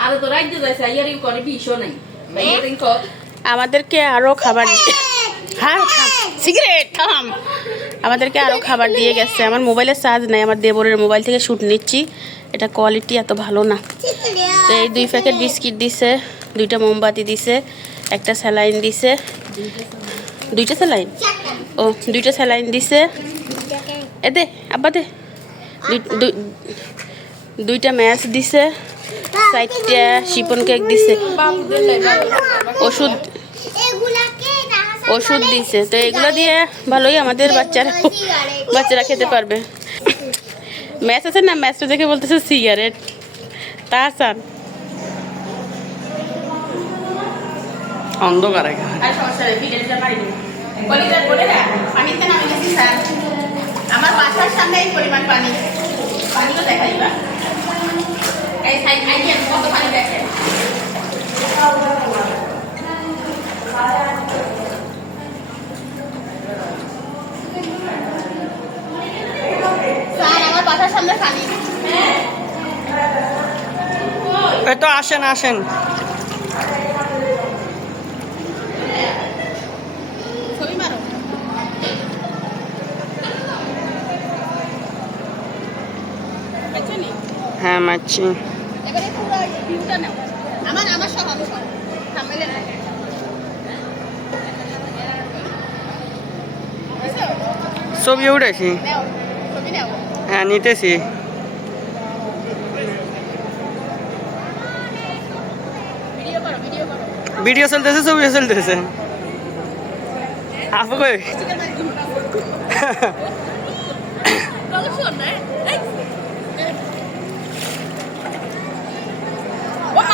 আর তো রাজ্য যাইছে করে বিশও নাই। আমাদেরকে আরও খাবার হ্যাঁ সিগারেট। থাম। আমাদেরকে আরও খাবার দিয়ে গেছে। আমার মোবাইলের চার্জ নাই আমার দেবরের মোবাইল থেকে শুট নিচ্ছি। এটা কোয়ালিটি এত ভালো না। তো এই দুই প্যাকেট বিস্কিট দিছে দুইটা মোমবাতি দিছে একটা স্যালাইন দিছে। দুইটা স্যালাইন ও দুইটা স্যালাইন দিছে। এ দে আব্বা দে। দুই- দুই- দুইটা ম্যাচ দিছে। চারটা শিপন কেক দিছে। ওষুধ ওষুধ দিছে। তো এগুলো দিয়ে ভালোই আমাদের বাচ্চারা বাচ্চারা খেতে পারবে। ম্যাচ আছে না? ম্যাচটা দেখে বলতেছে সিগারেট। তাহসান। অন্ধকার আমার বাসার সামনে এই পরিমাণ পানি। পানিও দেখাই বা? এই সাইড আইডিয়া কত পানি এই তো আসেন আসেন। হ্যাঁ মারছি। ভিউটা নাও। আমার আমার সব আমি সব না ছবি উঠেছি হ্যাঁ নিতেছি। ভিডিও চলতেছে ছবি চলতেছে। আপু কই প্রদর্শন না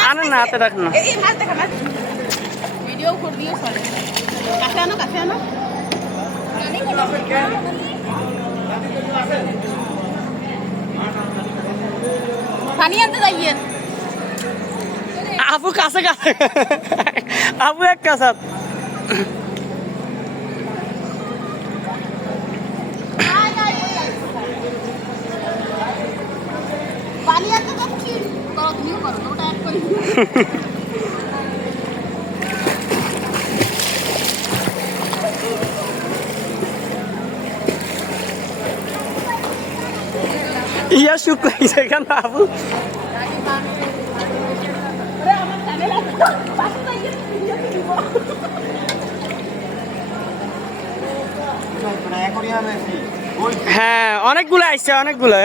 আনে না হাতে রাখ না। এই মাছ দেখা মাছ। ভিডিও কর দিও সরে কাছে আনো কাছে আনো। পানি আনতে যাইয়েন আপু কাছে কাছে। আপু এক কাছে পানি আনতে যাচ্ছি করো তুমিও করো ওটা এক করে ইয়া শুক লাগিছে কেন হ্যাঁ অনেকগুলো আসছে অনেকগুলো।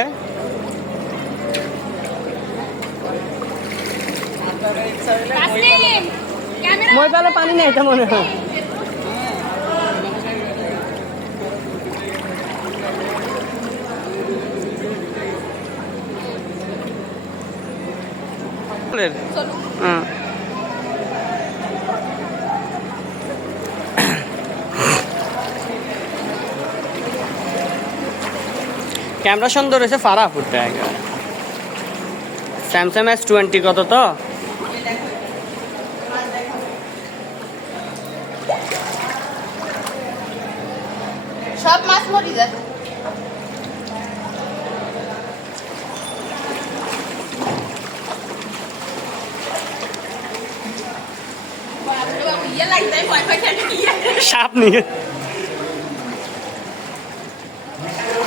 মই পেলে পানি নেই এটা মনে হয়। হ্যাঁ ক্যামেরা সুন্দর হয়েছে ফারা ফুটটা একবার। স্যামসাং এস টোয়েন্টি কত তো? সব মাছ মরি যায় সাপ নিয়ে।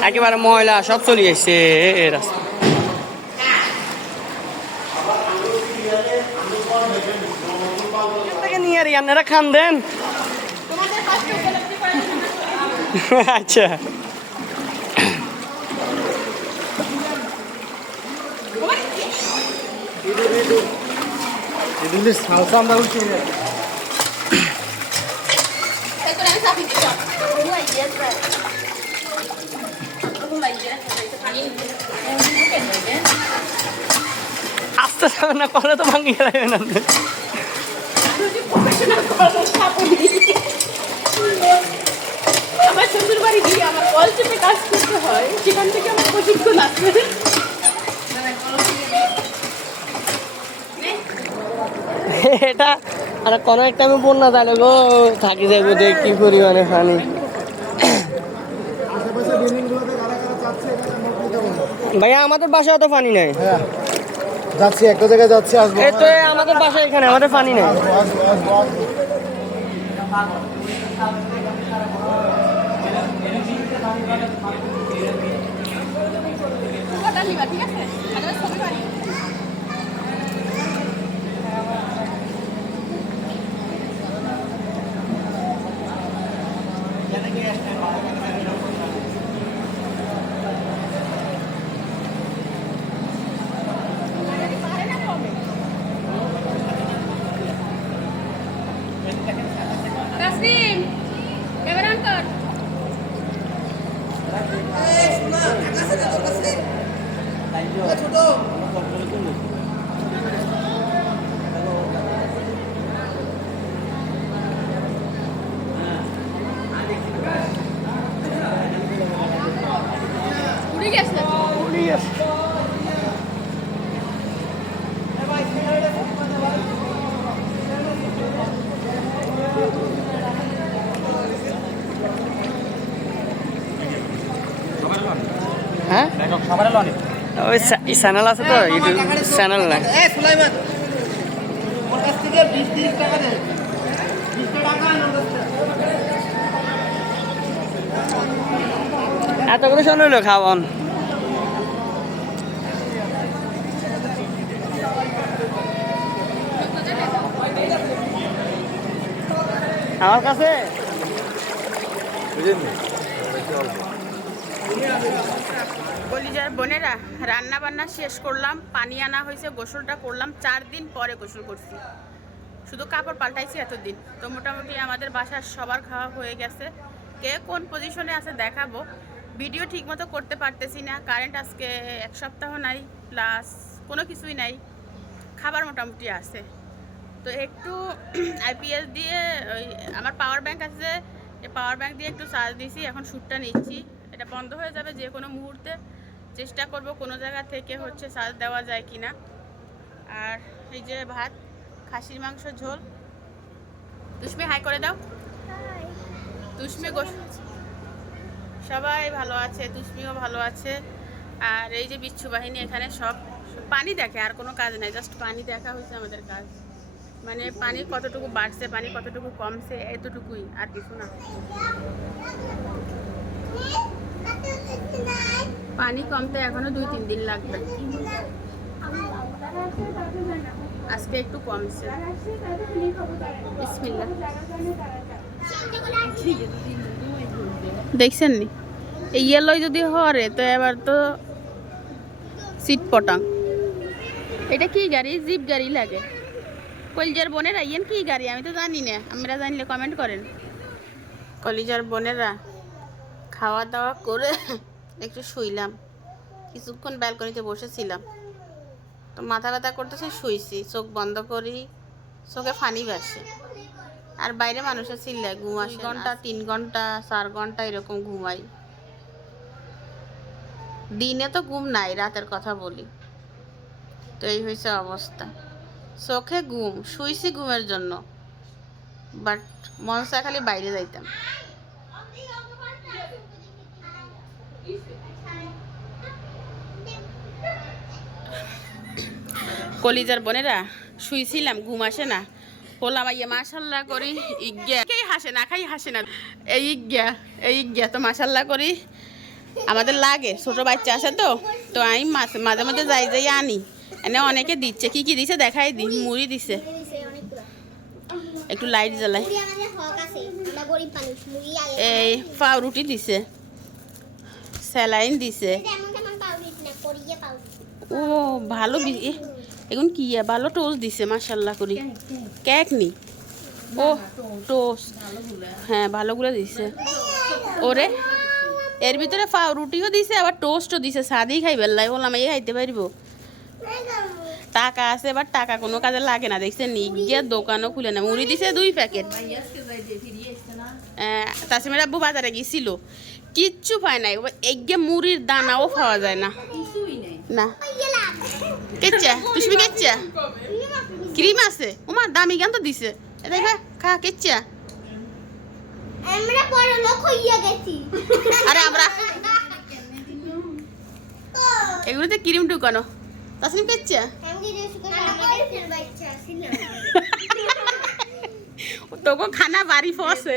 একেবারে ময়লা, সব চলে এসছে এ রাস্তা। নিয়ে আপনারা খান দেন। আচ্ছা। স্যার ওরকম লাগছে আস্তে যাবে না। করলে তো ভাঙিয়ে যাবে না। আমার শ্বশুর বাড়ি গিয়ে আমার কল চেপে কাজ করতে হয় সেখান থেকে আমার প্রশিক্ষণ আছে এটা আর কোনো একটা আমি বন্যা তাহলে গো থাকি যাব যে কি পরিমাণে পানি। ভাইয়া আমাদের বাসায় অত পানি নাই। যাচ্ছি একটা জায়গায় যাচ্ছি আসব। এই তো আমাদের বাসা এখানে আমাদের পানি নেই। আসব আসব আসব আসব তাসনিম ক্যামেরা অন কর উড়ে গেছে হ্যাঁ ওই চ্যানেল আছে তো ইউটিউব চ্যানেল না। এত করে শুনলো খাওয়ান আমার কাছে? কলিজার বোনেরা রান্না বান্না শেষ করলাম, পানি আনা হয়েছে, গোসলটা করলাম, চার দিন পরে গোসল করছি। শুধু কাপড় পাল্টাইছি এতদিন। তো মোটামুটি আমাদের বাসার সবার খাওয়া হয়ে গেছে। কে কোন পজিশনে আছে দেখাবো। ভিডিও ঠিকমতো করতে পারতেছি না কারেন্ট আজকে এক সপ্তাহ নাই প্লাস কোনো কিছুই নাই। খাবার মোটামুটি আছে। তো একটু আইপিএস দিয়ে ওই আমার পাওয়ার ব্যাংক আছে পাওয়ার ব্যাংক দিয়ে একটু চার্জ দিয়েছি এখন শ্যুটটা নিচ্ছি। এটা বন্ধ হয়ে যাবে যে কোনো মুহূর্তে। চেষ্টা করব কোনো জায়গা থেকে হচ্ছে চার্জ দেওয়া যায় কি না আর এই যে ভাত খাসির মাংস ঝোল। তুষ্মি হাই করে দাও। তুষ্মি গোস সবাই ভালো আছে তুষ্মিও ভালো আছে। আর এই যে বিচ্ছু বাহিনী এখানে সব পানি দেখে আর কোনো কাজ নাই জাস্ট পানি দেখা হয়েছে আমাদের কাজ। মানে পানি কতটুকু বাড়ছে পানি কতটুকু কমছে এতটুকুই আর কিছু না। পানি কমতে এখনও দুই, তিন দিন লাগবে। আজকে একটু কমছে। দেখছেন নি? এই ইয়েলোই যদি হরে, তো এবার তো সিট পটাং। এটা কি গাড়ি? জিপ গাড়ি লাগে। কলিজার বোনেরা, ইয়েন কি গাড়ি? আমি তো জানি না। আমরা জানলে কমেন্ট করেন। কলিজার বোনেরা খাওয়া দাওয়া করে একটু শুইলাম। কিছুক্ষণ ব্যালকনিতে বসেছিলাম। তো মাথা ব্যথা করতেছে, শুইছি। চোখ বন্ধ করি, চোখে ফানি ভাসে। আর বাইরে মানুষের চিল্লায় ঘুম আসে ঘণ্টা, তিন ঘণ্টা, চার ঘণ্টা এরকম ঘুমাই। দিনে তো ঘুম নাই, রাতের কথা বলি। তো এই হয়েছে অবস্থা। চোখে ঘুম, শুইছি ঘুমের জন্য। বাট মন খালি বাইরে যাইতাম। কলিজার বোনেরা শুইছিলাম ঘুম আসে না। বললাম ইয়ে মাসাল্লাহ করি ইজ্ঞা কে হাসে না খাই হাসে না। এই ইজ্ঞা এই ইজ্ঞা তো মাসাল্লাহ করি। আমাদের লাগে ছোট বাচ্চা আছে তো তো আমি মাঝে মাঝে যাই যাই আনি। এনে অনেকে দিচ্ছে কি কি দিছে দেখাই দি মুড়ি দিছে। একটু লাইট জ্বালাই। এই পাউরুটি দিছে। স্যালাইন দিছে। ও ভালো এ, এখন কি ভালো টোস্ট দিছে মাশাল্লাহ করি। কেক নি? ও টোস্ট হ্যাঁ ভালোগুলো দিছে। ওরে এর ভিতরে রুটিও দিছে আবার টোস্টও দিছে। সাদি খাইবে লাই বললাম এই খাইতে পারব? টাকা আছে এবার টাকা কোনো কাজে লাগে না। দেখছে নি গিয়ে দোকানও খুলে না। মুড়ি দিছে দুই প্যাকেট। তাসিমের আব্বু বাজারে গেছিল। কিচ্ছু পায় নাই। এগে মুড়ির দানাও পাওয়া যায় না। না। কেচ্চা তুষমি কেচ্চা ক্রিম আছে। ওমা দামি গান তো দিছে। দেখা খা কেচ্চা আমরা বড় লোক হইয়া গেছি। আরে আমরা এগুলোতে ক্রিম ঢুকানো। আমাকে ফের তোকে খানা বাড়ি ফসে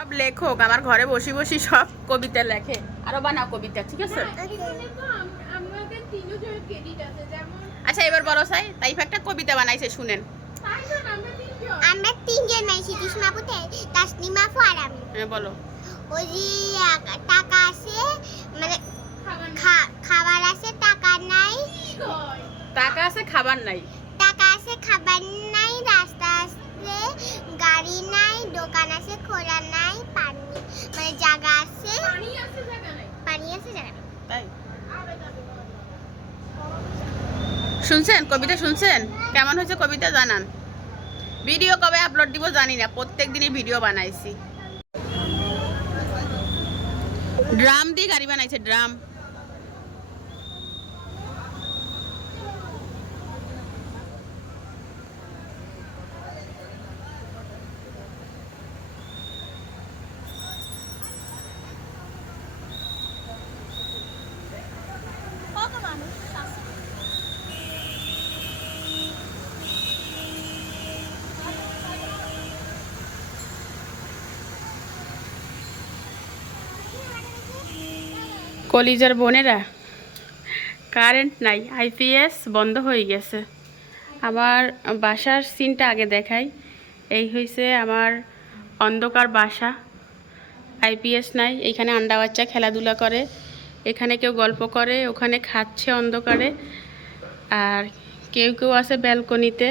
লেখক আমার ঘরে বসে বসি সব কবিতা লেখে। আরও বানাও কবিতা ঠিক আছে? আচ্ছা এবার বলো সাই তাইফ একটা কবিতা বানাইছে শুনেন। আমরা তিনজন। মাইছি তিসমাপুতে তাসনিমা আপু আর আমি। হ্যাঁ বলো। ওই যে টাকা আছে মানে খা- খাবার আছে টাকা নাই। টাকা আছে খাবার নাই। টাকা আছে খাবার নাই রাস্তা আছে গাড়ি নাই দোকান আছে খোলা নাই পানি মানে জায়গা আছে পানি আছে জায়গা নাই তাই শুনছেন? কবিতা শুনছেন? কেমন হয়েছে কবিতা? জানান। ভিডিও কবে আপলোড দিব জানি না। প্রত্যেক দিনই ভিডিও বানাইছি। ড্রাম দিয়ে গাড়ি বানাইছে, ড্রাম। কলিজার বোনেরা কারেন্ট নাই আইপিএস বন্ধ হয়ে গেছে। আমার বাসার সিনটা আগে দেখাই। এই হয়েছে আমার অন্ধকার বাসা। আইপিএস নাই, এখানে আন্ডা বাচ্চা খেলাধুলা করে। এখানে কেউ গল্প করে, ওখানে খাচ্ছে অন্ধকারে। আর কেউ কেউ আছে ব্যালকনিতে।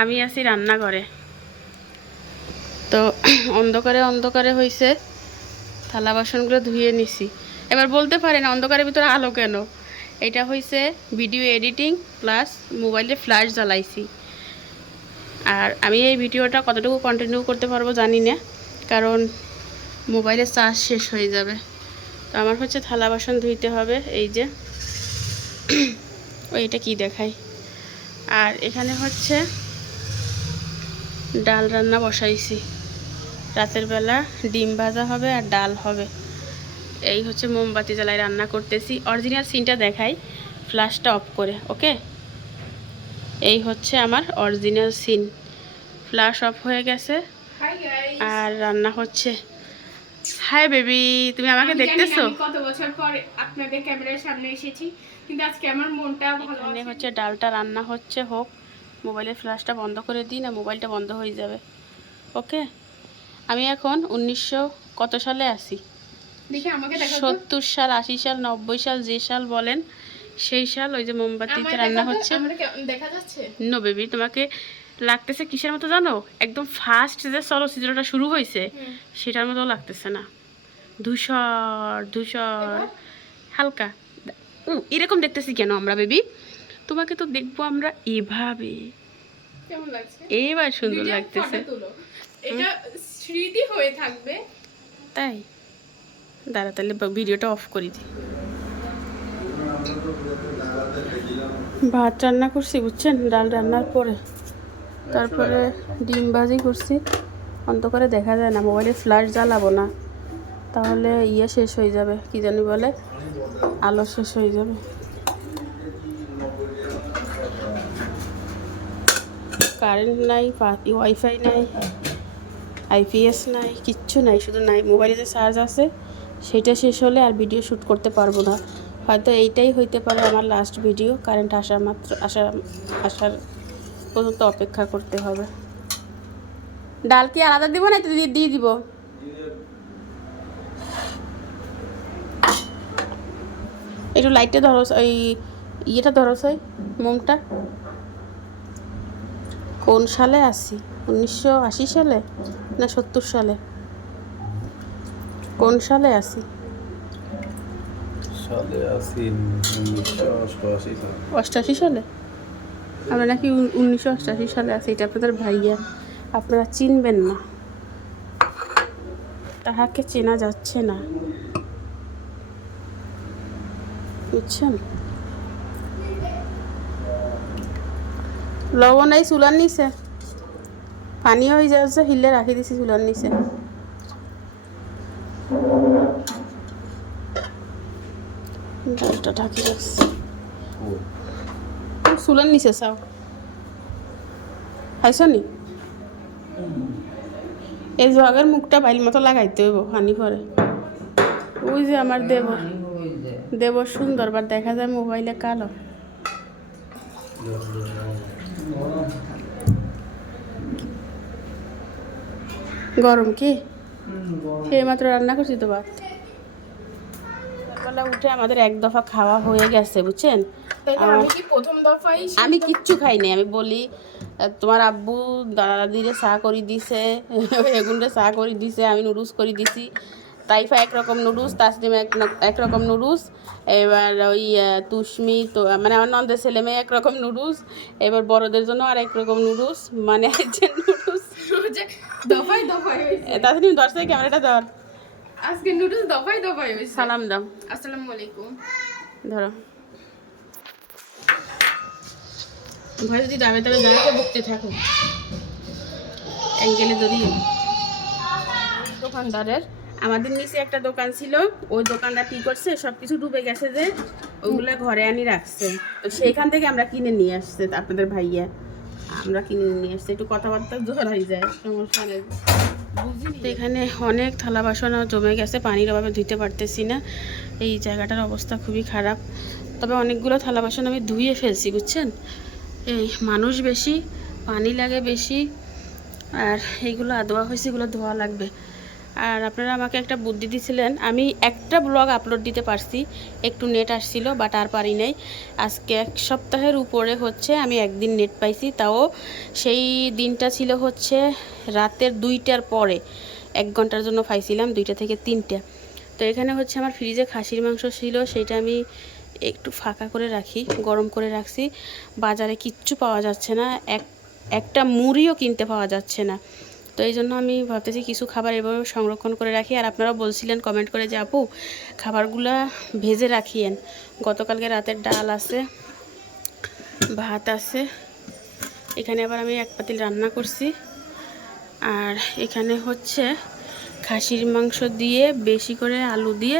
আমি আছি রান্নাঘরে। তো অন্ধকারে অন্ধকারে হয়েছে থালা বাসনগুলো ধুয়ে নিছি। এবার বলতে পারেন অন্ধকারের ভিতরে আলো কেন? এটা হয়েছে ভিডিও এডিটিং প্লাস মোবাইলে ফ্ল্যাশ জ্বালাইছি। আর আমি এই ভিডিওটা কতটুকু কন্টিনিউ করতে পারব জানি না, কারণ মোবাইলে চার্জ শেষ হয়ে যাবে। তো আমার হচ্ছে থালা বাসন ধুইতে হবে, এই যে। ওই এটা কি দেখাই? আর এখানে হচ্ছে ডাল রান্না বসাইছি। রাতের বেলা ডিম ভাজা হবে আর ডাল হবে। এই হচ্ছে মোমবাতি জ্বালায় রান্না করতেছি। অরিজিনাল সিনটা দেখাই। ফ্ল্যাশটা অফ করে ওকে এই হচ্ছে আমার অরিজিনাল সিন ফ্ল্যাশ অফ হয়ে গেছে। আর রান্না হচ্ছে। হাই বেবি তুমি আমাকে দেখতেছো? কত বছর পর আপনাদের ক্যামেরার সামনে এসেছি কিন্তু আজকে আমার মনটা ভালো আছে। হচ্ছে ডালটা রান্না হচ্ছে হোক। মোবাইলের ফ্ল্যাশটা বন্ধ করে দিই না মোবাইলটা বন্ধ হয়ে যাবে ওকে আমি এখন উনিশশো কত সালে আছি। সত্তর সাল আশি সাল নব্বই সাল যে সাল বলেন সেই সাল ওই যে মোমবাতিতে রান্না হচ্ছে। দেখা যাচ্ছে? নো বেবি তোমাকে লাগতেছে কিসের মতো জানো? একদম ফার্স্ট যে চলচ্চিত্রটা শুরু হয়েছে সেটার মতো লাগতেছে না। ধূসর ধূসর হালকা। ও এরকম দেখতেছি কেন আমরা বেবি? তোমাকে তো দেখব আমরা এভাবে। এবার সুন্দর লাগতেছে। এটা স্মৃতি হয়ে থাকবে। তাই? দাঁড়া, তাহলে ভিডিওটা অফ করে দিই ভাত রান্না করছি, বুঝছেন? ডাল রান্নার পরে। তারপরে ডিম ভাজি করছি। অন্তকারে দেখা যায় না, মোবাইলে ফ্ল্যাশ জ্বালাবো না। তাহলে ইয়ে শেষ হয়ে যাবে, কি জানি বলে? আলো শেষ হয়ে যাবে। কারেন্ট নাই ওয়াইফাই নাই আইপিএস নাই, কিচ্ছু নাই, শুধু নাই, মোবাইলে যে চার্জ আছে সেটা শেষ হলে আর ভিডিও শ্যুট করতে পারব না। হয়তো এইটাই হইতে পারে আমার লাস্ট ভিডিও কারেন্ট আসা মাত্র, আসা, আসার পর্যন্ত অপেক্ষা করতে হবে। ডাল কি আলাদা দিব না দিয়ে দিয়ে দিব? একটু লাইটটা ধরো, ওই ইয়েটা ধরো, ওই মোমটা। কোন সালে আসি? উনিশশো আশি সালে না সত্তর সালে? কোন সালে আসি সালে আছি অষ্টাশি সালে। আমরা নাকি উন- উনিশশো অষ্টাশি সালে আছি এটা আপনাদের ভাইয়া। আপনারা চিনবেন না। তাহাকে চেনা যাচ্ছে না। বুঝছেন? লবণ এই চুলার নিচে। পানী হয়ে যাচ্ছে হিলে রাখি দিছি চুলার নিচে। ডালটা ঢাকি রাখছি। চুলার নিচে চাও? খাইছ নি? এই জগের মুখটা বাইল মতো লাগাইতে হইব হানি করে ওই যে আমার দেবর। দেবর সুন্দর বা দেখা যায় মোবাইলে কালো। গরম কি? এই মাত্র রান্না করছি তো ভাত সকালবেলা উঠে আমাদের এক দফা খাওয়া হয়ে গেছে বুঝছেন? আমি কি প্রথম দফাই আমি কিচ্ছু খাইনি আমি বলি তোমার আব্বু দাদা দাদিরে চা করে দিছে এগুনরে চা করে দিছে আমি নুডলস করে দিছি। তাইফা একরকম নুডলস তাসলিম এক একরকম নুডলস এবার ওই তুষ্মি তো মানে আমার নন্দের ছেলে মেয়ে একরকম নুডলস এবার বড়দের জন্য আর একরকম নুডলস মানে যে যে দফায় দফায় তাসলিম দশ থেকে ক্যামেরাটা ধর। আজকে নুডলস দফায় দফায় হয়েছে। সালাম দাও। আসসালামু আলাইকুম। ধরো। যদি তবে দাঁড়াতে বকতে থাকো। দোকানদারের আমাদের নিচে একটা দোকান ছিল। ওই দোকানদার কি করছে? সব কিছু ডুবে গেছে যে ওইগুলো ঘরে আনি রাখছে। তো সেইখান থেকে আমরা কিনে নিয়ে আসছে আপনাদের ভাইয়া। আমরা কিনে নিয়ে আসছি একটু কথাবার্তা জড়াই যায়। সমস্যা নেই। তো এখানে অনেক থালা বাসন জমে গেছে পানির অভাবে ধুতে পারতেছি না। এই জায়গাটার অবস্থা খুবই খারাপ। তবে অনেকগুলো থালা বাসন আমি ধুয়ে ফেলছি বুঝছেন? এই মানুষ বেশি পানি লাগে বেশি আর এইগুলো ধোয়া হয়েছে এগুলো ধোয়া লাগবে। আর আপনারা আমাকে একটা বুদ্ধি দিয়েছিলেন আমি একটা ব্লগ আপলোড দিতে পারছি, একটু নেট আসছিল বাট আর পারি নাই। আজকে এক সপ্তাহের উপরে হচ্ছে আমি একদিন নেট পাইছি, তাও সেই দিনটা ছিল হচ্ছে রাতের দুইটার পরে। এক ঘণ্টার জন্য পাইছিলাম, দুইটা থেকে তিনটা। তো এখানে হচ্ছে আমার ফ্রিজে খাসির মাংস ছিল, সেটা আমি একটু ফাঁকা করে রাখি, গরম করে রাখছি। বাজারে কিচ্ছু পাওয়া যাচ্ছে না, এক, একটা মুড়িও কিনতে পাওয়া যাচ্ছে না। তো এই জন্য আমি ভাবতেছি কিছু খাবার এভাবে সংরক্ষণ করে রাখি। আর আপনারাও বলছিলেন কমেন্ট করে যে, আপু, খাবারগুলা ভেজে রাখিয়েন। গতকালকে রাতের ডাল আছে, ভাত আছে। এখানে আবার আমি এক পাতিল রান্না করছি। আর এখানে হচ্ছে খাসির মাংস দিয়ে বেশি করে আলু দিয়ে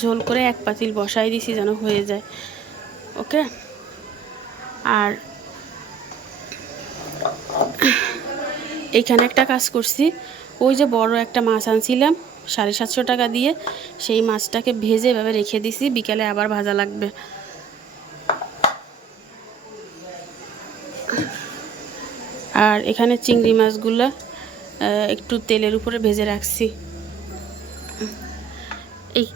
ঝোল করে এক পাতিল বসাই দিছি যেন হয়ে যায়। ওকে? আর এইখানে একটা কাজ করছি। ওই যে বড় একটা মাছ আনছিলাম, সাড়ে সাতশো টাকা দিয়ে। সেই মাছটাকে ভেজে এভাবে রেখে দিছি, বিকালে আবার ভাজা লাগবে। আর এখানে চিংড়ি মাছগুলো একটু তেলের উপরে ভেজে রাখছি।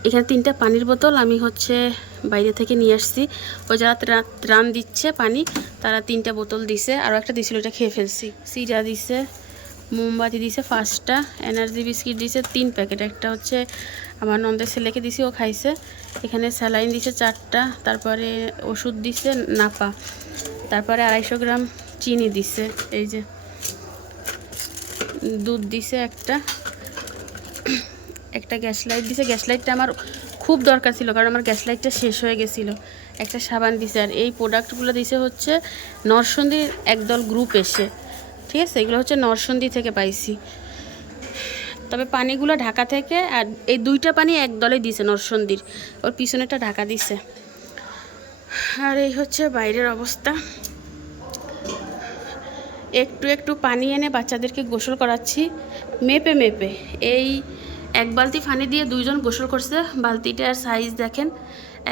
এখানে তিনটা পানির বোতল আমি হচ্ছে বাইরে থেকে নিয়ে আসছি। ওই যারা ত্রাণ দিচ্ছে পানি, তারা তিনটা বোতল দিছে। আরও একটা দিছিল ওটা খেয়ে ফেলছি। সিরা দিছে। মোমবাতি দিছে পাঁচটা, এনার্জি বিস্কিট দিছে তিন প্যাকেট। একটা হচ্ছে আমার নন্দের ছেলেকে দিছি, ও খাইছে। এখানে স্যালাইন দিছে চারটা, তারপরে ওষুধ দিছে নাপা। তারপরে আড়াইশো গ্রাম চিনি দিছে, এই যে। দুধ দিছে একটা। একটা গ্যাস লাইট দিছে। গ্যাস লাইটটা আমার খুব দরকার ছিল, কারণ আমার গ্যাস লাইটটা শেষ হয়ে গেছিল। একটা সাবান দিছে, আর এই প্রোডাক্টগুলো দিছে হচ্ছে নরসন্দির একদল গ্রুপ এসে। ঠিক আছে? এগুলো হচ্ছে নরসন্দি থেকে পাইছি। তবে পানিগুলো ঢাকা থেকে আর এই দুইটা পানি এক দলে দিছে নরসন্দির। ওর পিছনেটা ঢাকা দিছে। আর এই হচ্ছে বাইরের অবস্থা। একটু একটু পানি এনে বাচ্চাদেরকে গোসল করাচ্ছি। মেপে মেপে। এই এক বালতি পানি দিয়ে দুইজন গোসল করছে। বালতিটার সাইজ দেখেন,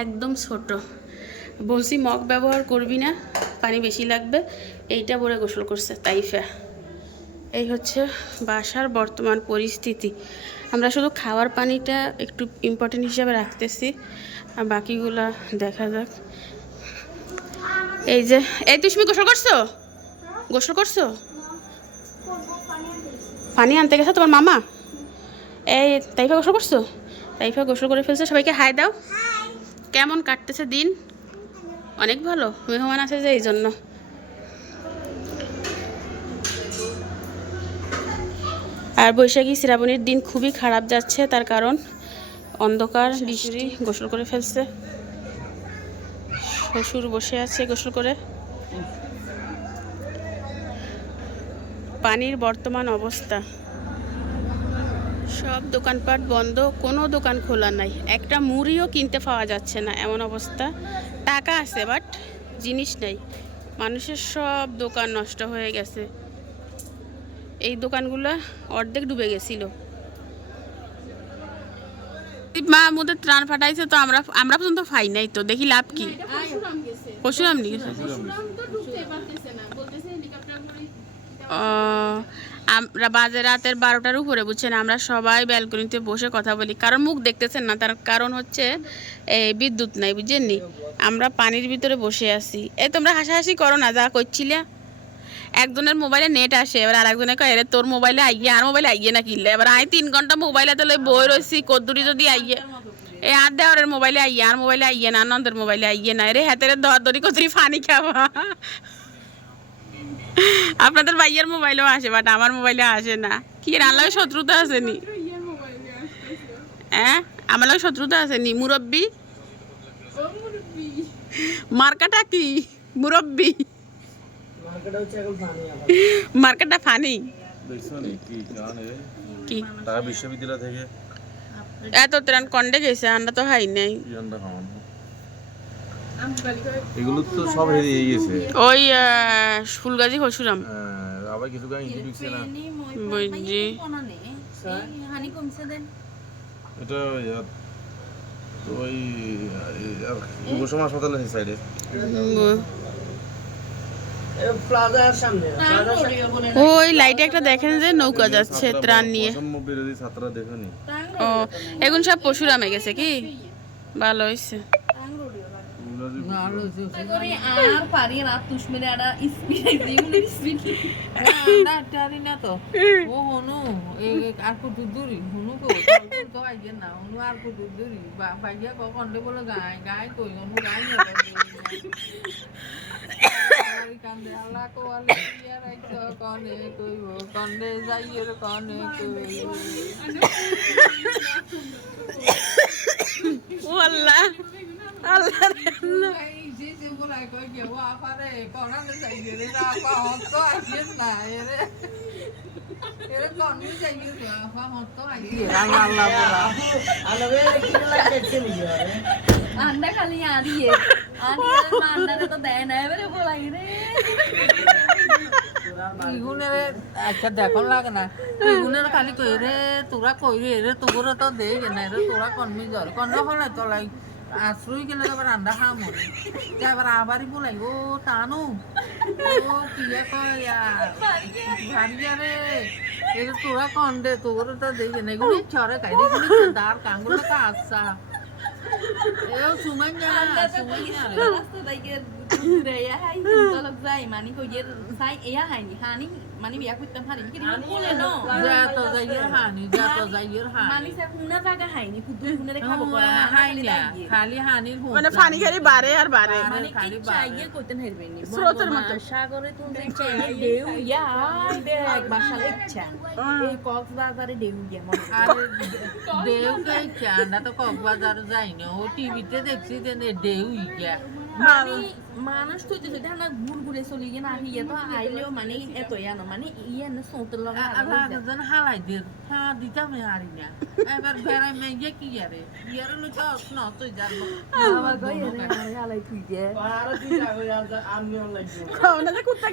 একদম ছোট। বলছি মগ ব্যবহার করবি না পানি বেশি লাগবে। এইটা বলে গোসল করছে তাইফা এই হচ্ছে বাসার বর্তমান পরিস্থিতি। আমরা শুধু খাওয়ার পানিটা একটু ইম্পর্টেন্ট হিসাবে রাখতেছি আর বাকিগুলা দেখা যাক। এই যে এই তুমি গোসল করছ? গোসল করছ? পানি আনতে গেছে তোমার মামা? এই তাইফা গোসল করছ? তাইফা গোসল করে ফেলছে সবাইকে হাই দাও। কেমন কাটতেছে দিন? অনেক ভালো মেহমান আছে যে এই জন্য। আর বৈশাখী শ্রাবণীর দিন খুবই খারাপ যাচ্ছে তার কারণ অন্ধকার বৃষ্টি গোসল করে ফেলছে। শ্বশুর বসে আছে গোসল করে। পানির বর্তমান অবস্থা। সব দোকানপাট বন্ধ কোনো দোকান খোলা নাই। একটা মুড়িও কিনতে পাওয়া যাচ্ছে না এমন অবস্থা। টাকা আছে বাট জিনিস নাই। মানুষের সব দোকান নষ্ট হয়ে গেছে। এই দোকানগুলো অর্ধেক ডুবে গেছিল। মা আমাদের ত্রাণ ফাটাইছে তো আমরা আমরা পর্যন্ত পাই নাই তো দেখি লাভ কি। পরশুরাম নিয়ে ও, আমরা বাজে রাতের বারোটার উপরে, বুঝছেন? আমরা সবাই ব্যালকনিতে বসে কথা বলি। কারণ মুখ দেখতেছেন না, তার কারণ হচ্ছে এই বিদ্যুৎ নাই, বুঝছেন নি? আমরা পানির ভিতরে বসে আছি। এ, তোমরা হাসাহাসি করো না, যা করছিলে একজনের মোবাইলে নেট আসে, এবার আরেকজনে কয়, এরে, তোর মোবাইলে আইয়ে, আর মোবাইলে আইয়ে না কিনলে? এবার আমি তিন ঘণ্টা মোবাইলে তো লই বই রয়েছি কদ্দুরি যদি আইয়ে। এ, আর দেওয়ারের মোবাইলে আইয়ে, আর মোবাইলে আইয়ে না নন্দের মোবাইলে আইয়ে না। রে হাতের দর দরি কদ্দুরি ফানি খাওয়া। আপনাদের ভাইয়ের মোবাইলেও আসে বাট আমার মোবাইলে আসে না। কি রান্নার শত্রুতা আসেনি হ্যাঁ? আমার শত্রুতা আসেনি মুরব্বি? মার্কাটা কি? মুরব্বি? মার্কেটে মার্কেটটা ফানি। কি? জানে কি ঢাকা বিশ্ববিদ্যালয় থেকে। এত ত্রাণ কন্ডে গেছে আমরা তো হাই নাই কি রান্না খাওয়ানো আমি বাড়ি করে এগুলো তো সব হেরিয়ে গেছে। ওই ফুলগাজি হসুরাম হ্যাঁ, আবার কিছু গান ইঞ্জি ঢুকছে না। বুঝছি হানি কমছে দেন। এটা ওই তো সাইডে। ওই লাইটে একটা দেখেন যে নৌকা যাচ্ছে ত্রাণ নিয়ে। বিরোধী ছাত্ররা দেখেনি। ও এখন সব পশুরামে গেছে কি? ভালো হয়েছে কান্দে আল্লাহ কো আলে ইয়া রাইছ কনে কইব কন্ডে যাইয়ের কনে কইব ও লাগে খেলি আন্ডা খালি আদিয়ে আদিয়ে তো দেয় না এবারে বলাই রে। ইগুনের আচ্ছা দেখুন লাগে না। ইগুনের খালি কই রে তোরা কই রে রে তোরা তো দে না রে তোরা কনমি জর কন্ন হলে তো লাই আশ্রয় গেলে এবার রান্না খাওয়া মরে এবার আবারই বলাই ও টানু ও কিয়া কয় ভারিয়া রে এটা তোরা কন দে তোরা তো দে না এগুলো ছড়ে খাই এগুলো দার কাঙ্গুলো কা আচ্ছা। এও সুমাই না সুমাই না রে। রাস্তা দাইকে রে ইয়া হাই তলক যাই মানি কই ইয়া হাইনি হানি মানি বিয়া করতাম হানি কি বলে ন যা তো যাইয়ের হানি যা তো যাইয়ের হানি মানি সে হুনা জায়গা হাইনি ফুদু হুনা রে খাব হুয়া হাইলা খালি হানির হুম মানে পানি খালি বাড়ে আর বাড়ে মানে খালি ইচ্ছা ইয়ে করতেন হেরবেনি স্রোতের মতো। সাগরে তুমি ইচ্ছা ঢেউ ইয়া দেখ বাসার ইচ্ছা এই কক্সবাজারে ঢেউ ইয়া মনে আর দেউ কে চান্দা তো কক্সবাজার যাই না ও টিভিতে দেখছি যে নে দেউ ইয়া মানে মানুষ তো যদি না ঘুর ঘুরে চলি গিয়ে না ইয়ে তো আইলেও মানে এত ইয়া না মানে ইয়ে না সোতের লগা আল্লাহ জন হালাই দের হ্যাঁ দিতাম হারি না। এবার বেড়াই মে ইয়ে কি ইয়ারে ইয়ারে লো তো ন তো গো রে হালাই তুই যাবে আর আমি খাওনা যে কুত্তা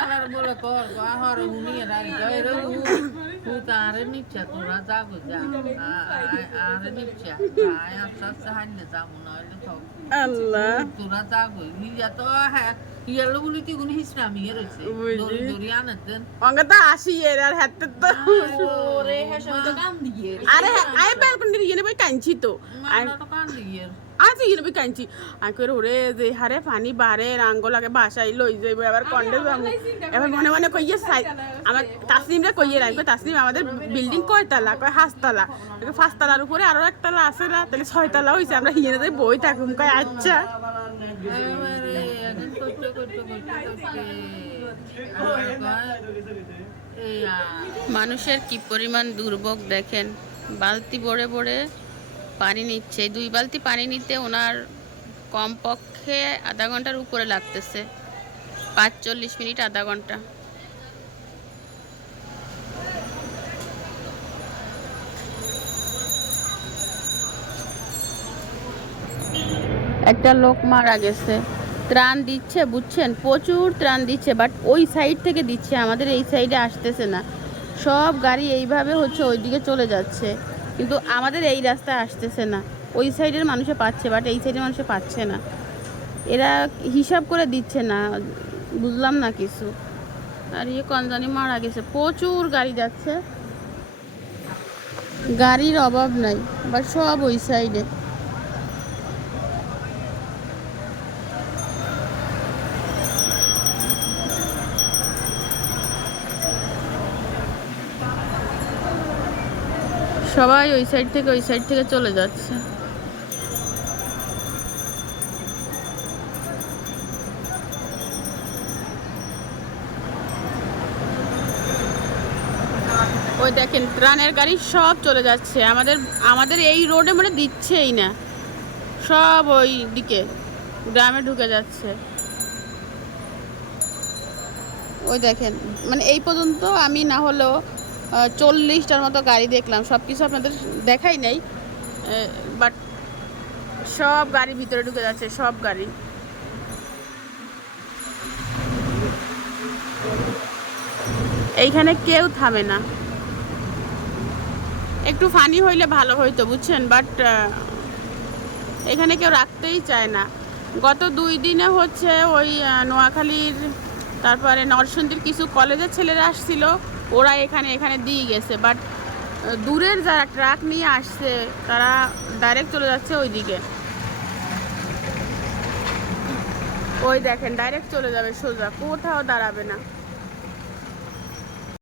এবার বলে কর এরাই কয় রে তারে নিচ্ছা তোরা যাব যা। আরে নিচ্ছা। আয় আস্তে আস্তে হাইলে যাব নইলে তো। আল্লাহ। তোরা যাব ইয়া তো হ্যাঁ বলি তুই কোন হিসরামি রয়েছে। বুঝলি। দড়ি দড়ি আনতেন অঙ্গ তো আসি এর আর হাতে তো ওরে হ্যাঁ সব তো কাম দিয়ে আরে আই বেলকনি দিয়ে নেবে কাঞ্চি তো। তো কান দিয়ে আজ ইয়ে নবি কাঁদছি আমি করে ওরে যে হারে পানি বাড়ে রাঙ্গ লাগে বাসায় লই যাইব এবার কন্ডে যাব। এবার মনে মনে কইয়ে সাই আমার তাসনিমরে কইয়ে রাখবে তাসনিম আমাদের বিল্ডিং কয়তলা কয় হাঁসতলা পাঁচতলার উপরে আরও একতলা আছে না তাহলে ছয়তলা হয়েছে আমরা হিয়ে যাই বই থাকুম কয় আচ্ছা। মানুষের কি পরিমাণ দুর্ভোগ দেখেন বালতি বড়ে ভরে পানি নিচ্ছে। দুই বালতি পানি নিতে ওনার কমপক্ষে আধা ঘণ্টার উপরে লাগতেছে। পাঁচ চল্লিশ মিনিট, আধা ঘণ্টা। একটা লোক মারা গেছে। ত্রাণ দিচ্ছে, বুঝছেন? প্রচুর ত্রাণ দিচ্ছে বাট ওই সাইড থেকে দিচ্ছে। আমাদের এই সাইডে আসতেছে না। সব গাড়ি এইভাবে হচ্ছে ওইদিকে চলে যাচ্ছে। কিন্তু আমাদের এই রাস্তায় আসতেছে না। ওই সাইডের মানুষে পাচ্ছে বাট এই সাইডের মানুষে পাচ্ছে না। এরা হিসাব করে দিচ্ছে না, বুঝলাম না কিছু। আর ইয়ে কনজানি মারা গেছে, প্রচুর গাড়ি যাচ্ছে। গাড়ির অভাব নাই বা সব ওই সাইডে সবাই ওই সাইড থেকে ওই সাইড থেকে চলে যাচ্ছে। ওই দেখেন, ত্রাণের গাড়ি সব চলে যাচ্ছে। আমাদের আমাদের এই রোডে মানে দিচ্ছেই না। সব ওই দিকে, গ্রামে ঢুকে যাচ্ছে। ওই দেখেন মানে এই পর্যন্ত আমি না হলেও চল্লিশটার মতো গাড়ি দেখলাম। সব কিছু আপনাদের দেখাই নাই বাট সব গাড়ি ভিতরে ঢুকে যাচ্ছে, সব গাড়ি। এইখানে কেউ থামে না। একটু ফানি হইলে ভালো হইতো, বুঝছেন? বাট এখানে কেউ রাখতেই চায় না। গত দুই দিনে হচ্ছে ওই নোয়াখালীর, তারপরে নরসিংদীর কিছু কলেজের ছেলেরা আসছিল। ওরা এখানে এখানে দিয়ে গেছে বাট দূরের যারা ট্রাক নিয়ে আসছে, তারা ডাইরেক্ট চলে যাচ্ছে ওইদিকে। ওই দেখেন ডাইরেক্ট চলে যাবে সোজা, কোথাও দাঁড়াবে না।